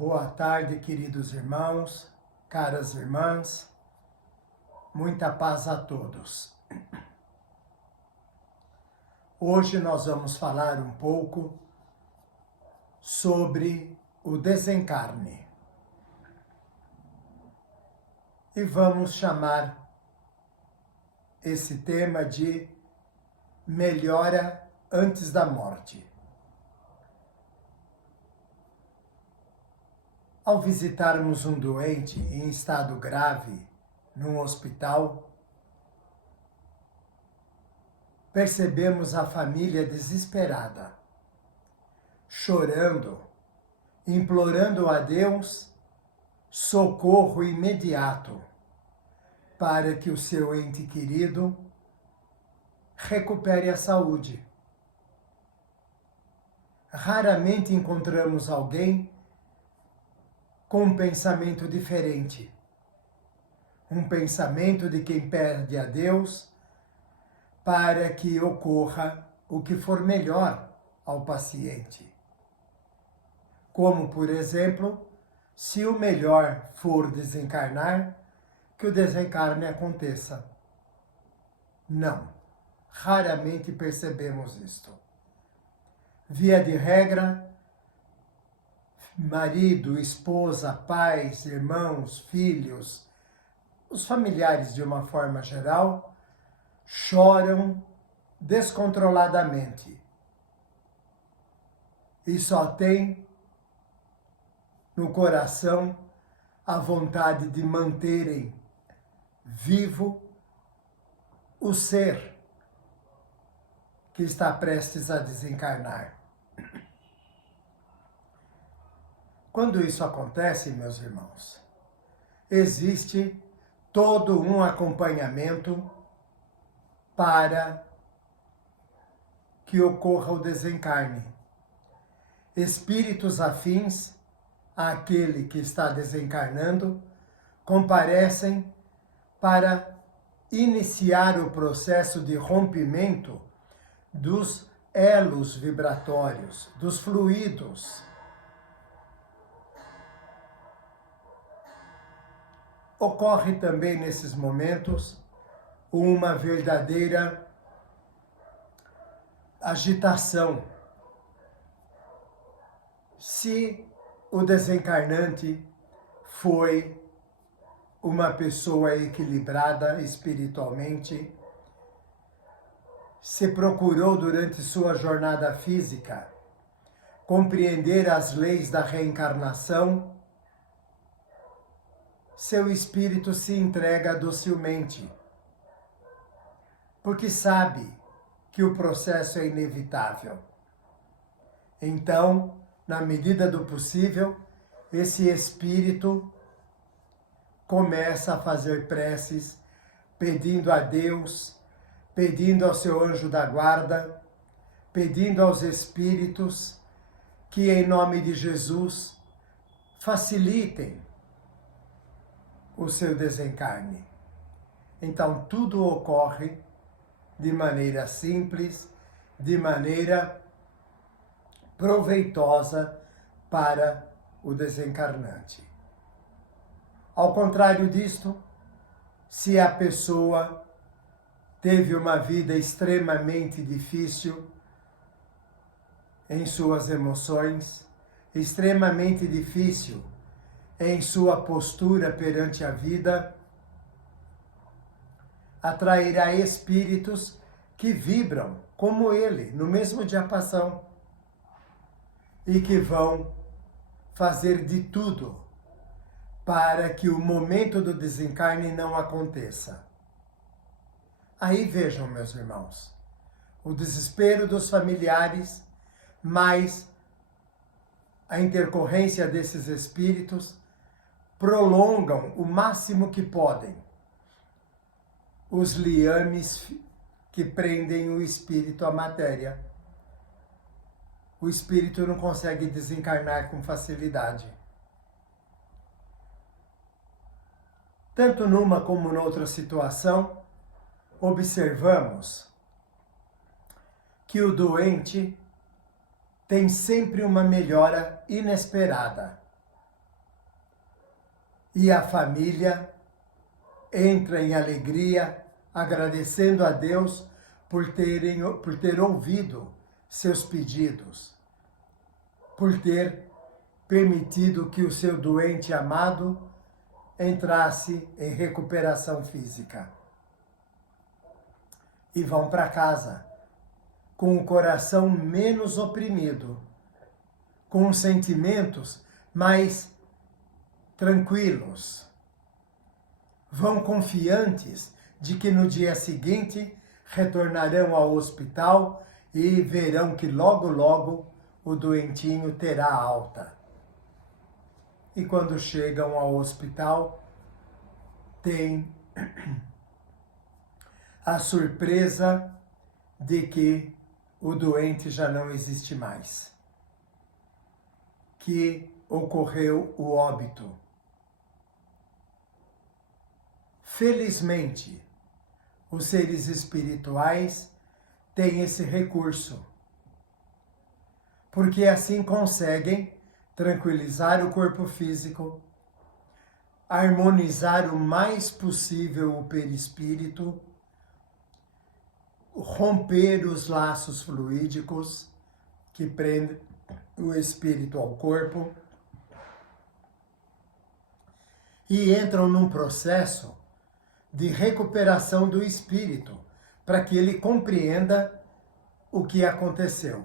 Boa tarde, queridos irmãos, caras irmãs, muita paz a todos. Hoje nós vamos falar um pouco sobre o desencarne. E vamos chamar esse tema de melhora antes da morte. Ao visitarmos um doente em estado grave num hospital, percebemos a família desesperada, chorando, implorando a Deus socorro imediato para que o seu ente querido recupere a saúde. Raramente encontramos alguém com um pensamento diferente. Um pensamento de quem pede a Deus para que ocorra o que for melhor ao paciente. Como, por exemplo, se o melhor for desencarnar, que o desencarne aconteça. Não, raramente percebemos isto. Via de regra, marido, esposa, pais, irmãos, filhos, os familiares de uma forma geral, choram descontroladamente. E só tem no coração a vontade de manterem vivo o ser que está prestes a desencarnar. Quando isso acontece, meus irmãos, existe todo um acompanhamento para que ocorra o desencarne. Espíritos afins àquele que está desencarnando comparecem para iniciar o processo de rompimento dos elos vibratórios, dos fluidos. Ocorre também nesses momentos uma verdadeira agitação. Se o desencarnante foi uma pessoa equilibrada espiritualmente, se procurou durante sua jornada física compreender as leis da reencarnação, seu espírito se entrega docilmente, porque sabe que o processo é inevitável. Então, na medida do possível, esse espírito começa a fazer preces, pedindo a Deus, pedindo ao seu anjo da guarda, pedindo aos espíritos que, em nome de Jesus, facilitem o seu desencarne. Então, tudo ocorre de maneira simples, de maneira proveitosa para o desencarnante. Ao contrário disto, se a pessoa teve uma vida extremamente difícil em suas emoções, extremamente difícil em sua postura perante a vida, atrairá espíritos que vibram como ele, no mesmo diapasão, e que vão fazer de tudo para que o momento do desencarne não aconteça. Aí vejam, meus irmãos, o desespero dos familiares, mais a intercorrência desses espíritos, prolongam o máximo que podem os liames que prendem o espírito à matéria. O espírito não consegue desencarnar com facilidade. Tanto numa como noutra situação, observamos que o doente tem sempre uma melhora inesperada. e a família entra em alegria, agradecendo a Deus por ter ouvido seus pedidos, por ter permitido que o seu doente amado entrasse em recuperação física. E vão para casa com o coração menos oprimido, com sentimentos mais tranquilos. Vão confiantes de que no dia seguinte retornarão ao hospital e verão que logo, logo o doentinho terá alta. E quando chegam ao hospital, tem a surpresa de que o doente já não existe mais, que ocorreu o óbito. Felizmente, os seres espirituais têm esse recurso, porque assim conseguem tranquilizar o corpo físico, harmonizar o mais possível o perispírito, romper os laços fluídicos que prendem o espírito ao corpo e entram num processo de recuperação do espírito para que ele compreenda o que aconteceu.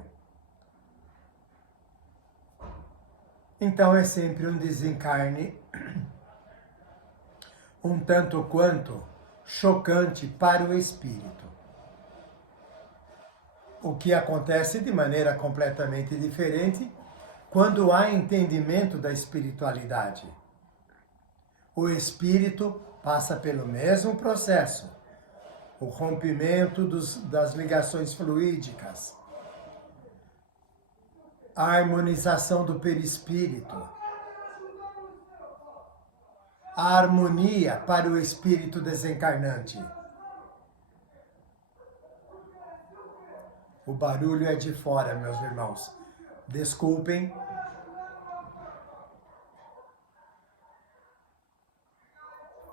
Então é sempre um desencarne um tanto quanto chocante para o espírito. O que acontece de maneira completamente diferente quando há entendimento da espiritualidade. O espírito passa pelo mesmo processo, o rompimento das ligações fluídicas, a harmonização do perispírito, a harmonia para o espírito desencarnante. O barulho é de fora, meus irmãos. Desculpem.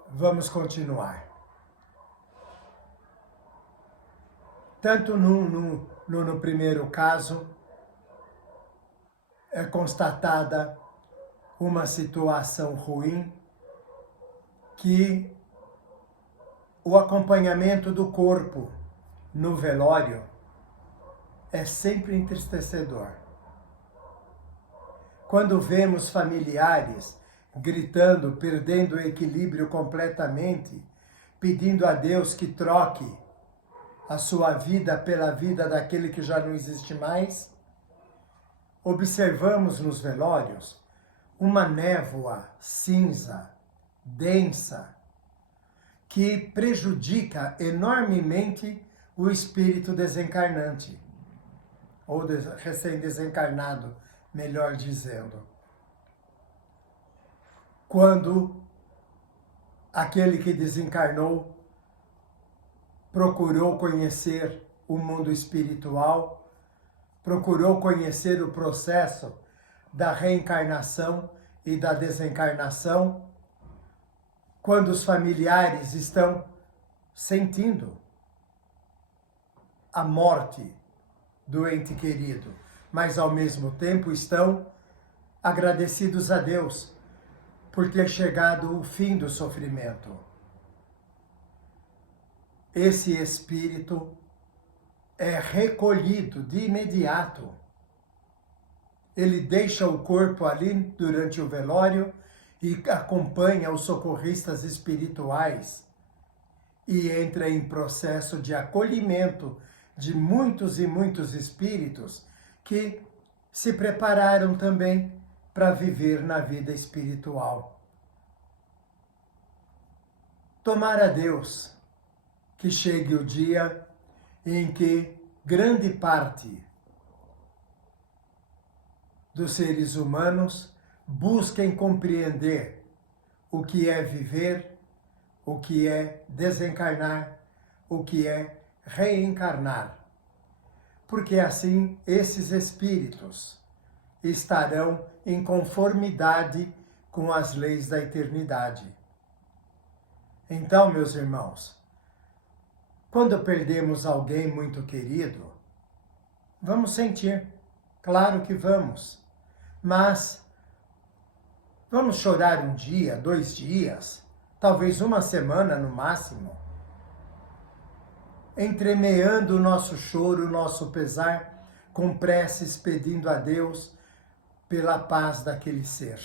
Vamos continuar. Tanto no primeiro caso, é constatada uma situação ruim que o acompanhamento do corpo no velório é sempre entristecedor. Quando vemos familiares gritando, perdendo o equilíbrio completamente, pedindo a Deus que troque a sua vida pela vida daquele que já não existe mais, observamos nos velórios uma névoa cinza, densa, que prejudica enormemente o espírito desencarnante, ou recém-desencarnado, melhor dizendo. Quando aquele que desencarnou procurou conhecer o mundo espiritual, procurou conhecer o processo da reencarnação e da desencarnação, quando os familiares estão sentindo a morte do ente querido, mas ao mesmo tempo estão agradecidos a Deus por ter chegado o fim do sofrimento. Esse espírito é recolhido de imediato. Ele deixa o corpo ali durante o velório e acompanha os socorristas espirituais e entra em processo de acolhimento de muitos e muitos espíritos que se prepararam também para viver na vida espiritual. Tomara a Deus que chegue o dia em que grande parte dos seres humanos busquem compreender o que é viver, o que é desencarnar, o que é reencarnar. Porque assim esses espíritos estarão em conformidade com as leis da eternidade. Então, meus irmãos, quando perdemos alguém muito querido, vamos sentir, claro que vamos, mas vamos chorar um dia, 2 dias, talvez uma semana no máximo, entremeando o nosso choro, o nosso pesar, com preces pedindo a Deus pela paz daquele ser.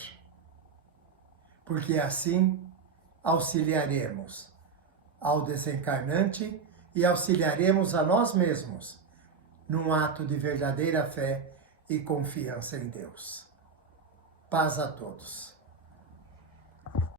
Porque assim auxiliaremos ao desencarnante e auxiliaremos a nós mesmos num ato de verdadeira fé e confiança em Deus. Paz a todos.